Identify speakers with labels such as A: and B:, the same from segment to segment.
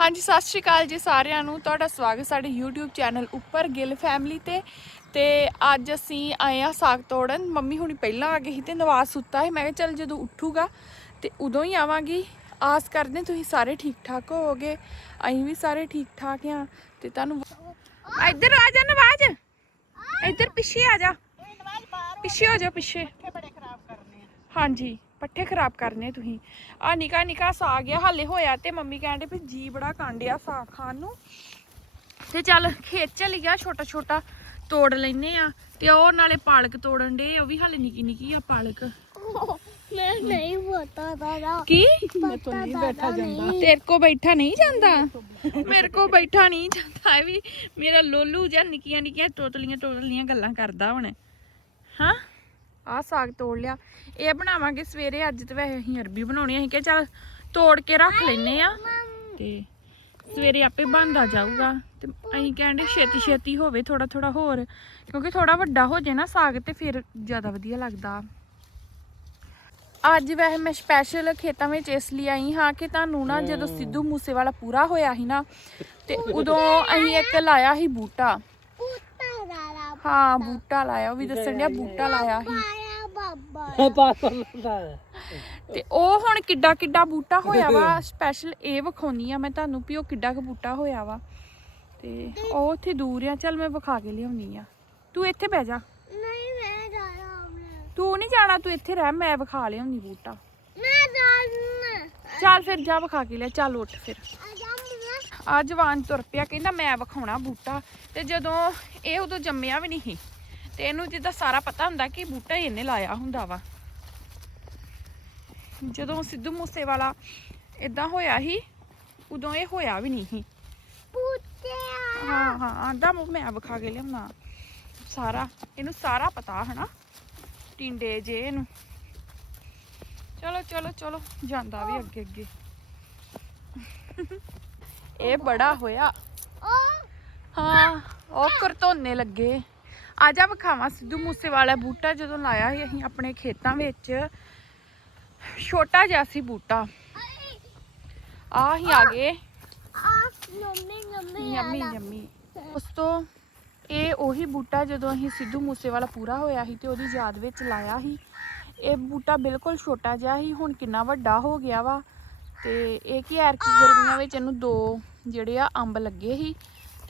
A: ਹਾਂਜੀ ਸਤਿ ਸ਼੍ਰੀ ਅਕਾਲ ਜੀ ਸਾਰਿਆਂ ਨੂੰ। ਤੁਹਾਡਾ ਸਵਾਗਤ ਸਾਡੇ YouTube ਚੈਨਲ ਉੱਪਰ ਗਿੱਲ ਫੈਮਿਲੀ ਤੇ। ਤੇ ਅੱਜ ਅਸੀਂ ਆਏ ਆ ਸਾਗ ਤੋੜਨ। ਮੰਮੀ ਹੁਣੀ ਪਹਿਲਾਂ ਆ ਗਈ ਸੀ ਤੇ ਨਵਾਜ਼ ਸੁੱਤਾ ਸੀ। ਮੈਂ ਕਿਹਾ ਚੱਲ ਜਦੋਂ ਉੱਠੂਗਾ ਤੇ ਉਦੋਂ ਹੀ ਆਵਾਂਗੀ। ਆਸ ਕਰਦੇ ਤੁਸੀਂ ਸਾਰੇ ਠੀਕ ਠਾਕ ਹੋਵੋਗੇ। ਅਸੀਂ ਵੀ ਸਾਰੇ ਠੀਕ ਠਾਕ ਆ ਤੇ ਤੁਹਾਨੂੰ ਇੱਧਰ ਆ ਜਾ ਨਵਾਜ਼। ਇੱਧਰ ਪਿੱਛੇ ਆ ਜਾ। ਪਿੱਛੇ ਹੋ ਜਾ ਪਿੱਛੇ। ਹਾਂਜੀ। ਪੱਠੇ ਖਰਾਬ ਕਰਨੇ ਤੁਸੀਂ। ਆ ਨਿਕਾ ਨਿਕਾ ਸਾਗ ਆ ਹਾਲੇ ਹੋਇਆ ਤੇ ਮੰਮੀ ਕਹਿੰਦੇ ਵੀ ਜੀ ਬੜਾ ਕਾਂਡਿਆ ਸਾਗ ਖਾਣ ਨੂੰ। ਤੇ ਚੱਲ ਖੇਤ ਚ ਲਿਆ ਛੋਟਾ ਛੋਟਾ ਤੋੜ ਲੈਨੇ ਆ। ਤੇ ਉਹ ਨਾਲੇ ਪਾਲਕ ਤੋੜਨ ਦੇ ਉਹ ਵੀ ਹਾਲੇ ਨਿੱਕੀ ਨਿੱਕੀ ਆ ਪਾਲਕ।
B: ਮੈਂ ਨਹੀਂ ਪਤਾ ਦਾਦਾ।
A: ਕੀ?
B: ਮੈਥੋਂ ਨਹੀਂ ਬੈਠਾ ਜਾਂਦਾ
A: ਤੇਰੇ ਕੋ ਬੈਠਾ ਨਹੀਂ ਜਾਂਦਾ? ਮੇਰੇ ਕੋ ਬੈਠਾ ਨਹੀਂ ਜਾਂਦਾ ਇਹ ਵੀ ਮੇਰਾ ਲੋਲੂ ਜਾਂ ਨਿੱਕੀਆਂ ਨਿੱਕੀਆਂ ਤੋਤਲੀਆਂ ਤੋਤਲੀਆਂ ਗੱਲਾਂ ਕਰਦਾ ਹੁਣ। ਹਾਂ? ਆਹ ਸਾਗ ਤੋੜ ਲਿਆ। ਇਹ ਬਣਾਵਾਂਗੇ ਸਵੇਰੇ ਅੱਜ ਤੇ ਵੈਸੇ ਅਸੀਂ ਅਰਬੀ ਬਣਾਉਣੀ ਅਸੀਂ ਕਿ ਚੱਲ ਤੋੜ ਕੇ ਰੱਖ ਲੈਨੇ ਆ। ਤੇ ਸਵੇਰੇ ਆਪੇ ਬਣਦਾ ਜਾਊਗਾ। ਤੇ ਅਸੀਂ ਕਹਿੰਦੇ ਛੇਤੀ ਛੇਤੀ ਹੋਵੇ ਥੋੜਾ ਥੋੜਾ ਹੋਰ ਕਿਉਂਕਿ ਥੋੜਾ ਵੱਡਾ ਹੋ ਜੇ ਨਾ ਸਾਗ ਤੇ ਫਿਰ ਜ਼ਿਆਦਾ ਵਧੀਆ ਲੱਗਦਾ। ਅੱਜ ਵੈਸੇ ਮੈਂ ਸਪੈਸ਼ਲ ਖੇਤਾਂ ਵਿੱਚ ਇਸ ਲਈ ਆਈ ਹਾਂ ਕਿ ਤੁਹਾਨੂੰ ਨਾ ਜਦੋਂ ਸਿੱਧੂ ਮੂਸੇਵਾਲਾ ਪੂਰਾ ਹੋਇਆ ਸੀ ਨਾ ਤੇ ਉਦੋਂ ਅਸੀਂ ਇੱਕ ਲਾਇਆ ਸੀ ਬੂਟਾ। ਹਾਂ ਬੂਟਾ। ਲਾਇਆ ਉਹ ਵੀ ਦੱਸਣ ਡਿਆ ਬੂਟਾ ਲਾਇਆ ਸੀ। ਤੇ ਉਹ ਹੁਣ ਕਿੱਡਾ ਕਿੱਡਾ ਬੂਟਾ ਹੋਇਆ ਵਾ ਸਪੈਸ਼ਲ ਇਹ ਵਿਖਾਉਣੀ ਆ ਮੈਂ ਤੁਹਾਨੂੰ ਵੀ ਉਹ ਕਿੱਡਾ ਕੁ ਬੂਟਾ ਹੋਇਆ ਵਾ। ਤੇ ਉਹ ਉੱਥੇ ਦੂਰ ਆ ਚੱਲ ਮੈਂ ਵਿਖਾ ਕੇ ਲਿਆਉਣੀ ਆ। ਤੂੰ ਇੱਥੇ ਬਹਿ ਜਾ।
B: ਨਹੀਂ ਮੈਂ ਜਾਣਾ ਮੈਂ
A: ਤੂੰ ਨਹੀਂ ਜਾਣਾ ਤੂੰ ਇੱਥੇ ਰਹਿ ਮੈਂ ਵਿਖਾ ਲਿਆਉਣੀ ਬੂਟਾ।
B: ਮੈਂ ਜਾਣਾ
A: ਚੱਲ ਫਿਰ ਜਾ ਵਿਖਾ ਕੇ ਲਿਆ ਚੱਲ ਉੱਠ ਫਿਰ।
B: ਆ
A: ਜਵਾਨ ਤੁਰ ਪਿਆ ਕਹਿੰਦਾ ਮੈਂ ਵਿਖਾਉਣਾ ਬੂਟਾ। ਤੇ ਜਦੋਂ ਇਹ ਉਦੋਂ ਜੰਮਿਆ ਵੀ ਨਹੀਂ ਸੀ। ਤੇ ਇਹਨੂੰ ਜਿੱਦਾਂ ਸਾਰਾ ਪਤਾ ਹੁੰਦਾ ਕਿ ਬੂਟਾ ਹੀ ਇਹਨੇ ਲਾਇਆ ਹੁੰਦਾ ਵਾ। ਜਦੋਂ ਸਿੱਧੂ ਮੂਸੇਵਾਲਾ ਇਦਾਂ ਹੋਇਆ ਸੀ ਉਦੋਂ ਇਹ ਹੋਇਆ ਵੀ ਨਹੀਂ ਸੀ।
B: ਪੁੱਤੇ
A: ਹਾਂ ਹਾਂ ਆਂਦਾ ਮੈਂ ਵਿਖਾ ਕੇ ਲਿਆਉਣਾ। ਸਾਰਾ ਇਹਨੂੰ ਸਾਰਾ ਪਤਾ ਹਨਾ ਟਿੰਡੇ ਜੇ ਇਹਨੂੰ। ਚਲੋ ਚਲੋ ਚਲੋ ਜਾਂਦਾ ਵੀ ਅੱਗੇ ਅੱਗੇ। ਇਹ ਬੜਾ ਹੋਇਆ। ਹਾਂ ਉਹ ਕਰਤੋਨੇ ਲੱਗੇ। ਆ ਵਿਖਾਵਾਂ ਸਿੱਧੂ ਮੂਸੇਵਾਲਾ ਬੂਟਾ ਜਦੋਂ ਲਾਇਆ ਸੀ ਅਸੀਂ ਆਪਣੇ ਖੇਤਾਂ ਵਿੱਚ। ਛੋਟਾ ਜਿਹਾ ਸੀ ਬੂਟਾ। ਆ ਹੀ ਆ ਗਏ। Yummy yummy. ਉਸ ਤੋਂ ਇਹ ਉਹੀ ਬੂਟਾ ਜਦੋਂ ਅਸੀਂ ਸਿੱਧੂ ਮੂਸੇਵਾਲਾ ਪੂਰਾ ਹੋਇਆ ਸੀ ਤੇ ਉਹਦੀ ਯਾਦ ਵਿੱਚ ਲਾਇਆ ਸੀ। ਇਹ ਬੂਟਾ ਬਿਲਕੁਲ ਛੋਟਾ ਜਿਹਾ ਸੀ, ਹੁਣ ਕਿੰਨਾ ਵੱਡਾ ਹੋ ਗਿਆ ਵਾ। ਤੇ ਇਹ ਕੀ ਐਰਕੀ ਗਰਮੀਆਂ ਵਿੱਚ ਇਹਨੂੰ ਦੋ ਜਿਹੜੇ ਆ ਅੰਬ ਲੱਗੇ ਸੀ।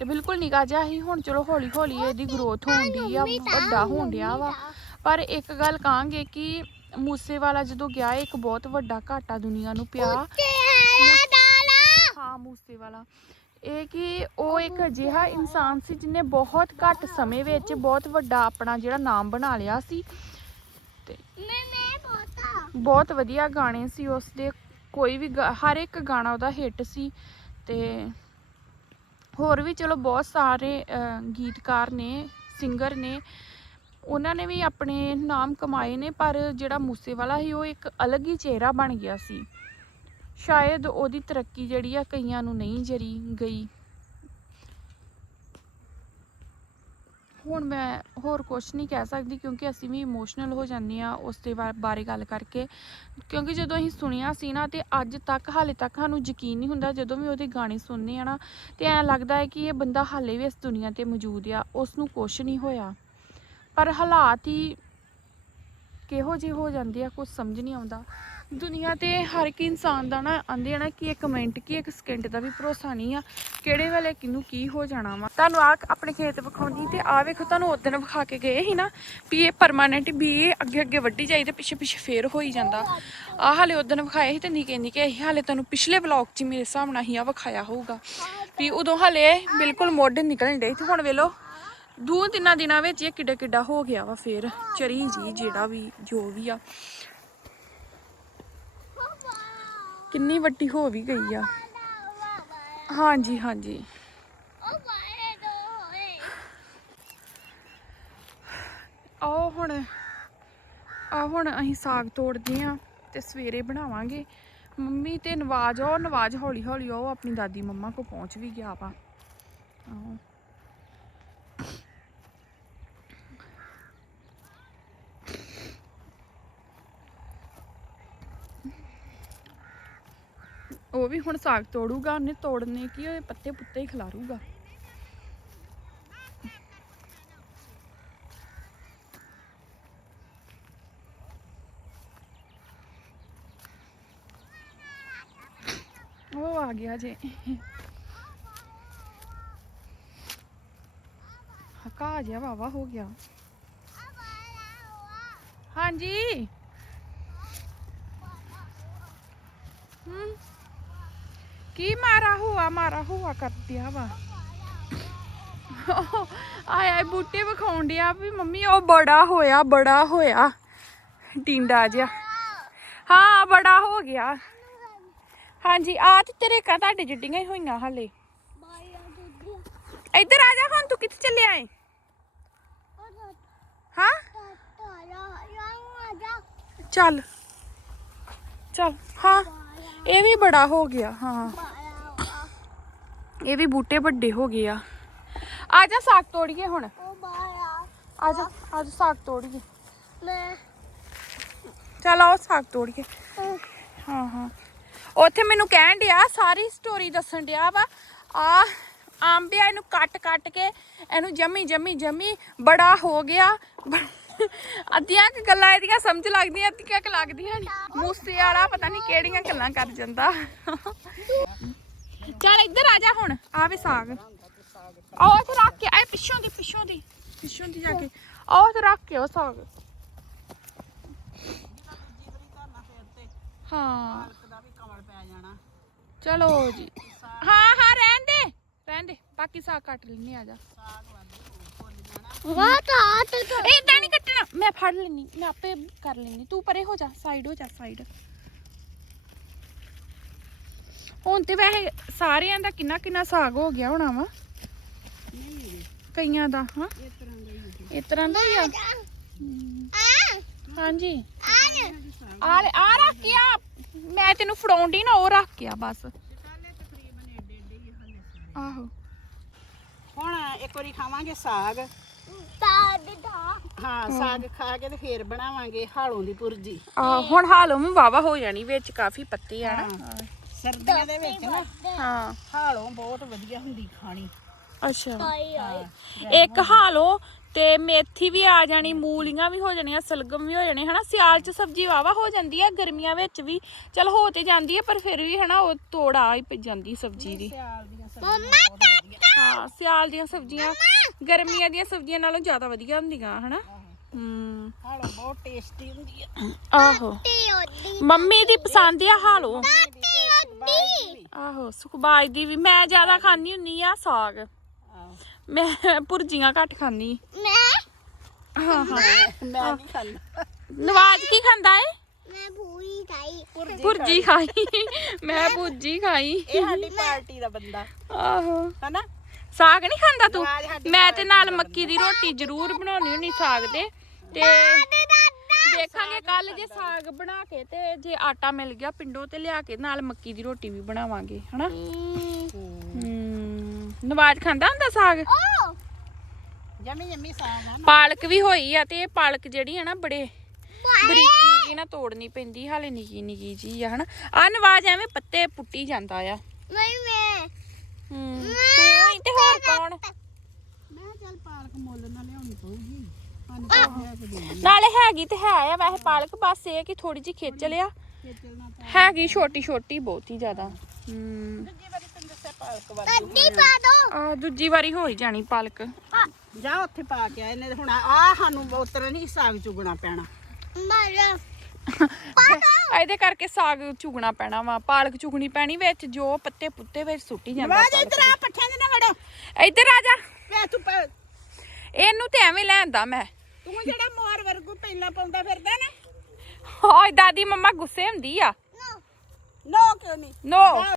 A: ਤੇ ਬਿਲਕੁਲ ਨਿਕਾ ਜਿਹਾ ਸੀ ਹੁਣ ਚਲੋ ਹੌਲੀ ਹੌਲੀ ਇਹਦੀ ਗਰੋਥ ਹੋਣ ਦੀ ਆ ਵੱਡਾ ਹੋਣ ਡਿਆ ਵਾ। ਪਰ ਇੱਕ ਗੱਲ ਕਹਾਂਗੇ ਕਿ ਮੂਸੇਵਾਲਾ ਜਦੋਂ ਗਿਆ ਇੱਕ ਬਹੁਤ ਵੱਡਾ ਘਾਟਾ ਦੁਨੀਆ ਨੂੰ ਪਿਆ। ਹਾਂ ਮੂਸੇ ਵਾਲਾ। ਇਹ ਕਿ ਉਹ ਇੱਕ ਅਜਿਹਾ ਇਨਸਾਨ ਸੀ ਜਿਹਨੇ ਬਹੁਤ ਘੱਟ ਸਮੇਂ ਵਿੱਚ ਬਹੁਤ ਵੱਡਾ ਆਪਣਾ ਜਿਹੜਾ ਨਾਮ ਬਣਾ ਲਿਆ ਸੀ। ਤੇ ਬਹੁਤ। ਵਧੀਆ ਗਾਣੇ ਸੀ ਉਸ ਦੇ ਕੋਈ ਵੀ ਹਰ ਇੱਕ ਗਾਣਾ ਉਹਦਾ ਹਿੱਟ ਸੀ। ਤੇ ਹੋਰ ਵੀ ਚਲੋ ਬਹੁਤ ਸਾਰੇ ਗੀਤਕਾਰ ਨੇ ਸਿੰਗਰ ਨੇ, ਉਹਨਾਂ ਨੇ ਵੀ ਆਪਣੇ ਨਾਮ ਕਮਾਏ ਨੇ, ਪਰ ਜਿਹੜਾ ਮੂਸੇਵਾਲਾ ਸੀ ਉਹ ਇੱਕ ਅਲੱਗ ਹੀ ਚਿਹਰਾ ਬਣ ਗਿਆ ਸੀ। ਸ਼ਾਇਦ ਉਹਦੀ ਤਰੱਕੀ ਜਿਹੜੀ ਆ ਕਈਆਂ ਨੂੰ ਨਹੀਂ ਜਰੀ ਗਈ। ਹੁਣ ਮੈਂ ਹੋਰ ਕੁਝ ਨਹੀਂ ਕਹਿ ਸਕਦੀ ਕਿਉਂਕਿ ਅਸੀਂ ਵੀ ਇਮੋਸ਼ਨਲ ਹੋ ਜਾਂਦੇ ਆ ਉਸ ਦੇ ਬਾ- ਬਾਰੇ ਗੱਲ ਕਰਕੇ। ਕਿਉਂਕਿ ਜਦੋਂ ਅਸੀਂ ਸੁਣਿਆ ਸੀ ਨਾ ਤੇ ਅੱਜ ਤੱਕ, ਹਾਲੇ ਤੱਕ ਸਾਨੂੰ ਯਕੀਨ ਨਹੀਂ ਹੁੰਦਾ, ਜਦੋਂ ਵੀ ਉਹਦੇ ਗਾਣੇ ਸੁਣਨੇ ਆ ਨਾ, ਤੇ ਐਂ ਲੱਗਦਾ ਹੈ ਕਿ ਇਹ ਬੰਦਾ ਹਾਲੇ ਵੀ ਇਸ ਦੁਨੀਆ ਤੇ ਮੌਜੂਦ ਆ ਉਸ ਨੂੰ ਕੁਝ ਨਹੀਂ ਹੋਇਆ। ਪਰ ਹਾਲਾਤ ਹੀ ਕਿਹੋ ਜਿਹੇ ਹੋ ਜਾਂਦੇ ਆ ਕੁਝ ਸਮਝ ਨਹੀਂ ਆਉਂਦਾ। ਦੁਨੀਆ ਤੇ ਹਰ ਇੱਕ ਇਨਸਾਨ ਦਾ ਨਾ ਆਂਦੇ ਆ ਨਾ ਕਿ ਇੱਕ ਮਿੰਟ, ਕੀ ਇੱਕ ਸਕਿੰਟ ਦਾ ਵੀ ਭਰੋਸਾ ਨਹੀਂ ਆ ਕਿਹੜੇ ਵੇਲੇ ਕਿਹਨੂੰ ਕੀ ਹੋ ਜਾਣਾ ਵਾ। ਤੁਹਾਨੂੰ ਆ ਆਪਣੇ ਖੇਤ ਵਿਖਾਉਂਦੀ ਤੇ ਆ ਵੇਖੋ ਤੁਹਾਨੂੰ ਉਦੋਂ ਵਿਖਾ ਕੇ ਗਏ ਸੀ ਨਾ ਵੀ ਇਹ ਪਰਮਾਨੈਂਟ ਵੀ ਇਹ ਅੱਗੇ ਅੱਗੇ ਵੱਢੀ ਜਾਈ ਤੇ ਪਿੱਛੇ ਪਿੱਛੇ ਫੇਰ ਹੋਈ ਜਾਂਦਾ। ਆ ਹਾਲੇ ਉਦੋਂ ਵਿਖਾਏ ਸੀ ਤੇ ਨਿੱਕੇ ਨਿੱਕੇ ਸੀ, ਹਾਲੇ ਤੁਹਾਨੂੰ ਪਿਛਲੇ ਵਲੌਗ 'ਚ ਮੇਰੇ ਹਿਸਾਬ ਨਾਲ ਹੀ ਆ ਵਿਖਾਇਆ ਹੋਊਗਾ। ਵੀ ਉਦੋਂ ਹਾਲੇ ਬਿਲਕੁਲ ਮੋਢ ਨਿਕਲਣ ਡੇ ਤੇ ਹੁਣ ਵੇਲੋ ਦੋ ਤਿੰਨਾਂ ਦਿਨਾਂ ਵਿੱਚ ਇਹ ਕਿੱਡਾ ਕਿੱਡਾ ਹੋ ਗਿਆ ਵਾ ਫੇਰ, ਚਰੀ ਜੀ ਜਿਹੜਾ ਵੀ, ਜੋ ਵੀ ਆ। ਕਿੰਨੀ ਵੱਡੀ ਹੋ ਵੀ ਗਈ ਆ। ਹਾਂਜੀ ਹਾਂਜੀ। ਆਓ ਹੁਣ ਆ ਹੁਣ ਅਸੀਂ ਸਾਗ ਤੋੜਦੇ ਆ ਤੇ ਸਵੇਰੇ ਬਣਾਵਾਂਗੇ। ਮੰਮੀ ਤੇ ਨਵਾਜ ਉਹ ਨਵਾਜ ਹੌਲੀ ਹੌਲੀ ਉਹ ਆਪਣੀ ਦਾਦੀ ਮੰਮਾ ਕੋ ਪਹੁੰਚ ਵੀ ਗਿਆ ਵਾ। ਆਹੋ ਉਹ ਵੀ ਹੁਣ ਸਾਗ ਤੋੜੂਗਾ, ਉਹਨੇ ਤੋੜਨੇ ਕੀ ਉਹ ਪੱਤੇ ਪੁੱਤੇ ਹੀ ਖਿਲਾਰੂਗਾ। ਉਹ ਆ ਗਿਆ ਜੇ। ਹਕਾ ਜਿਹਾ ਵਾਵਾ ਹੋ ਗਿਆ। ਹਾਂਜੀ। ਹਮ ਕੀ ਮਾਰਾ ਹੁਆ ਮਾਰਾ ਹੁਆ ਕਰ ਦਿਆ ਵਾ ਆਏ ਆਏ ਬੂਟੇ ਵਿਖਾਉਣ ਡਿਆ ਵੀ ਮੰਮੀ ਉਹ ਬੜਾ ਹੋਇਆ ਬੜਾ ਹੋਇਆ ਟਿੰਡਾ ਜਿਹਾ ਹਾਂ ਬੜਾ ਹੋ ਗਿਆ ਹਾਂਜੀ ਆ ਤੇ ਤੇਰੇ ਕਾ ਤੁਹਾਡੇ ਜਿੱਡੀਆਂ ਹੀ ਹੋਈਆਂ ਹਲੇ
B: ਬਾਇਆ ਦੁੱਧੀ
A: ਇੱਧਰ ਆ ਜਾ ਹੁਣ ਤੂੰ ਕਿੱਥੇ ਚੱਲਿਆ ਏ
B: ਉਹ
A: ਹਾਂ
B: ਤਾਰਾ ਰੰਗ ਆ ਜਾ
A: ਚੱਲ ਚੱਲ ਹਾਂ ਇਹ ਵੀ ਬੜਾ ਹੋ ਗਿਆ, ਹਾਂ। ਇਹ ਵੀ ਬੂਟੇ ਵੱਡੇ ਹੋ ਗਏ ਆ। ਆ ਜਾ ਸਾਗ ਤੋੜੀਏ ਹੁਣ। ਆ ਜਾ ਆ ਜਾ ਸਾਗ ਤੋੜੀਏ।
B: ਮੈਂ
A: ਚੱਲ ਆਓ ਸਾਗ ਤੋੜੀਏ। ਹਾਂ ਹਾਂ। ਉੱਥੇ ਮੈਨੂੰ ਕਹਿਣ ਡਿਆ, ਸਾਰੀ ਸਟੋਰੀ ਦੱਸਣ ਡਿਆ ਵਾ। ਆ ਆਂਬਿਆ ਇਹਨੂੰ ਕੱਟ ਕੱਟ ਕੇ ਇਹਨੂੰ ਜੰਮੀ ਜੰਮੀ ਜੰਮੀ ਬੜਾ ਹੋ ਗਿਆ। ਅੱਧੀਆਂ ਕੁ ਗੱਲਾਂ ਇਹਦੀਆਂ ਸਮਝ ਲੱਗਦੀਆਂ ਅੱਧੀਆਂ ਕੁ ਲੱਗਦੀਆਂ ਨਹੀਂ ਮੂਸੇ ਵਾਲਾ ਪਤਾ ਨਹੀਂ ਕਿਹੜੀਆਂ ਗੱਲਾਂ ਕਰ ਜਾਂਦਾ। ਚੱਲ ਇੱਧਰ ਆ ਜਾ ਹੁਣ ਆ ਵੇ ਸਾਗ। ਆਓ ਇੱਥੇ ਰੱਖ ਕੇ ਆਏ ਪਿੱਛੋਂ ਦੀ ਪਿੱਛੋਂ ਦੀ ਪਿੱਛੋਂ ਦੀ ਜਾ ਕੇ। ਆਓ ਇੱਥੇ ਰੱਖ ਕੇ ਉਹ ਸਾਗ। ਹਾਂ। ਚਲੋ ਜੀ। ਹਾਂ ਹਾਂ ਰਹਿਣ ਦੇ ਰਹਿਣ ਦੇ। ਬਾਕੀ ਸਾਗ ਕੱਟ ਲੈਣੇ ਆ ਜਾ।
B: ਵਾਹ ਤਾਂ ਤੇ
A: ਇਦਾਂ ਮੈਂ ਫੜ ਲੈਣੀ ਮੈਂ ਆਪੇ ਕਰ ਲੈਣੀ ਤੂੰ ਪਰੇ ਹੋ ਜਾ ਸਾਈਡ ਹੋ ਜਾ ਸਾਈਡ ਹੁਣ ਤੇ ਵੈਸੇ ਸਾਰਿਆਂ ਦਾ ਕਿੰਨਾ ਕਿੰਨਾ ਸਾਗ ਹੋ ਗਿਆ ਹੋਣਾ ਵਾ? ਕਈਆਂ ਦਾ ਹਾਂ? ਇਸ ਤਰ੍ਹਾਂ ਦਾ ਹੀ ਆ। ਹਾਂਜੀ।
B: ਆ
A: ਆ ਲੈ- ਆ ਰੱਖ ਕੇ ਆ। ਮੈਂ ਤੈਨੂੰ ਫੜਾਉਂਦੀ ਨਾ ਉਹ ਰੱਖ ਕੇ ਆ ਬਸ। ਆਹੋ।
C: ਹੁਣ ਇੱਕ ਵਾਰੀ ਖਾਵਾਂਗੇ ਸਾਗ। ਹਾਂ ਸਾਗ ਖਾ ਕੇ ਤੇ ਫੇਰ ਬਣਾਵਾਂਗੇ ਹਾਲੋਂ ਦੀ ਪੁਰਜੀ
A: ਆ ਹੁਣ ਹਾਲੋਂ ਵੀ ਵਾਵਾ ਹੋ ਜਾਣੀ ਵਿੱਚ ਕਾਫੀ ਪੱਤੇ ਆ ਨਾ।
C: ਸਰਦੀਆਂ ਦੇ ਵਿੱਚ ਨਾ
A: ਹਾਂ।
C: ਹਾਲੋਂ ਬਹੁਤ ਵਧੀਆ ਹੁੰਦੀ ਖਾਣੀ।
A: ਅੱਛਾ।
B: ਆਈ ਆਈ
A: ਇੱਕ ਹਾਲੋ ਤੇ ਮੇਥੀ ਵੀ ਆ ਜਾਣੀ ਮੂਲੀਆਂ ਵੀ ਹੋ ਜਾਣੀਆਂ ਸਲਗਮ ਵੀ ਹੋ ਜਾਣੇ ਹਨਾ? ਸਿਆਲ ਚ ਸਬਜ਼ੀ ਵਾਵਾ ਹੋ ਜਾਂਦੀ ਆ ਗਰਮੀਆਂ ਵਿੱਚ ਵੀ। ਚਲ ਹੋ ਤੇ ਜਾਂਦੀ ਆ ਪਰ ਫਿਰ ਵੀ ਹਨਾ ਉਹ ਤੋੜ ਆ ਹੀ ਪ- ਜਾਂਦੀ ਸਬਜ਼ੀ ਦੀ।
C: ਸਿਆਲ ਦੀਆਂ
A: ਹਾਂ ਸਿਆਲ ਦੀਆਂ ਸਬਜ਼ੀਆਂ ਗਰਮੀਆਂ ਦੀਆਂ ਸਬਜ਼ੀਆਂ ਨਾਲੋਂ ਜ਼ਿਆਦਾ ਵਧੀਆ ਹੁੰਦੀਆਂ ਹਨਾ? ਹੂੰ
C: ਹਾਲੋਂ ਬਹੁਤ ਟੇਸਟੀ ਹੁੰਦੀ ਆ।
A: ਆਹੋ।
B: ਤੀ ਉਹਦੀ
A: ਮੰਮੀ ਦੀ ਪਸੰਦ ਆ ਹਾਲੋ
B: ਤੀ ਉਹਦੀ
A: ਆਹੋ ਸੁਖਬਾਜ ਦੀ ਵੀ। ਮੈਂ ਜ਼ਿਆਦਾ ਖਾਂਦੀ ਹੁੰਨੀ ਆ ਸਾਗ। ਮੈਂ ਭੁਰਜੀਆਂ ਘੱਟ ਖਾਂਦੀ।
B: ਮੈਂ?
A: ਹਾਂ ਹਾਂ।
C: ਮੈਂ? ਨਹੀਂ ਖਾਂਦਾ।
A: ਨਵਾਜ਼ ਕੀ ਖਾਂਦਾ ਏ?
B: ਮੈਂ ਭੂਈ ਖਾਈ।
C: ਪੁਰਜੀ
A: ਭੁਰਜੀ ਖਾਈ। ਮੈਂ ਭੁਰਜੀ ਖਾਈ।
C: ਇਹ ਸਾਡੀ ਪਾਰਟੀ ਦਾ ਬੰਦਾ।
A: ਆਹੋ।
C: ਹਨਾ?
A: ਸਾਗ ਨਹੀਂ ਖਾਂਦਾ ਤੂੰ?
C: ਸਾਡੀ
A: ਮੈਂ ਤੇ ਨਾਲ ਮੱਕੀ ਦੀ ਰੋਟੀ ਜ਼ਰੂਰ ਬਣਾਉਣੀ ਹੁੰਨੀ ਸਾਗ ਦੇ। ਤੇ ਦੇਖਾਂਗੇ ਕੱਲ ਜੇ ਸਾਗ ਬਣਾ ਕੇ ਤੇ ਜੇ ਆਟਾ ਮਿਲ ਗਿਆ ਪਿੰਡੋਂ ਤੇ ਲਿਆ ਕੇ ਨਾਲ ਮੱਕੀ ਦੀ ਰੋਟੀ ਵੀ ਬਣਾਵਾਂਗੇ ਹਨਾ? ਹਮ ਨਵਾਜ਼ ਖਾਂਦਾ ਹੁੰਦਾ ਸਾਗ?
B: ਓ!
C: ਜਮੀ ਜਮੀ ਸਾਗ ਆ ਨਾ।
A: ਪਾਲਕ ਵੀ ਹੋਈ ਆ ਤੇ ਇਹ ਪਾਲਕ ਜਿਹੜੀ ਹੈ ਨਾ ਬੜੇ ਬਰੀਕੀ ਜੀ ਨਾ ਤੋੜਨੀ ਪੈਂਦੀ ਹਾਲੇ ਨਿੱਕੀ ਨਿੱਕੀ ਜੀ ਆ ਹਨਾ? ਆ ਨਵਾਜ਼ ਐਵੇਂ ਪੱਤੇ ਪੁੱਟੀ ਜਾਂਦਾ ਆ।
B: ਨਹੀਂ ਮੈਂ।
A: ਤੂੰ ਹੀ ਤੇ ਹੋਰ ਕੌਣ?
C: ਮੈਂ ਚੱਲ ਪਾਲਕ ਮੁੱਲ ਨਾਲ ਲਿਆਉਣੀ ਪਊਗੀ। ਹੈ
A: ਹੈਗੀ ਤੇ ਹੈ ਆ ਵੈਸੇ ਪਾਲਕ ਬਸ ਇਹ ਕਿ ਥੋੜੀ ਜਿਹੀ ਖਿੱਚ ਲਿਆ ਹੈਗੀ ਛੋਟੀ ਛੋਟੀ ਬਹੁਤ ਹੀ। ਜ਼ਿਆਦਾ
C: ਦੂਜੀ ਵਾਰੀ ਦੱਸਿਆ ਪਾਲਕ ਵਾਧੂ
B: ਅੱਡੀ ਪਾ ਦੋ
A: ਆ ਦੂਜੀ ਵਾਰੀ ਹੋਈ ਜਾਣੀ ਪਾਲਕ।
C: ਜਾ ਉੱਥੇ ਪਾ ਕੇ ਆਏ ਨੇ ਹੁਣ ਆ ਸਾਨੂੰ ਉਤਰ ਨਹੀਂ ਸਾਗ ਚੁਗਣਾ ਪੈਣਾ।
B: ਮਾਰਾ।
A: ਇਹਦੇ ਕਰਕੇ ਸਾਗ ਚੁਗਣਾ ਪੈਣਾ ਵਾ ਪਾਲਕ ਚੁਗਣੀ ਪੈਣੀ ਵਿੱਚ ਜੋ ਪੱਤੇ ਪੁੱਤੇ ਵਿੱਚ ਸੁੱਟੀ ਜਾਂਦਾ ਪਾਲਕ
C: ਇੱਧਰ ਆ ਪੱਠਿਆਂ ਦੇ ਨਾ ਵੜੋ।
A: ਇੱਧਰ ਆ ਜਾ।
C: ਵੇ ਤੂੰ ਪ-
A: ਇਹਨੂੰ ਤੇ ਐਵੇਂ ਲੈਂਦਾ ਮੈਂ।
C: ਤੂੰ ਜਿਹੜਾ ਮੋਰ ਵਰਗੂ ਪਹਿਲਾਂ ਪਾਉਂਦਾ ਫਿਰਦਾ ਨਾ।
A: ਹਾਏ ਦਾਦੀ ਮੰਮਾ ਗੁੱਸੇ ਹੁੰਦੀ ਆ।
B: ਨੋ।
C: ਨੋ ਕਿਉਂ ਨਹੀਂ?
A: ਨੋ।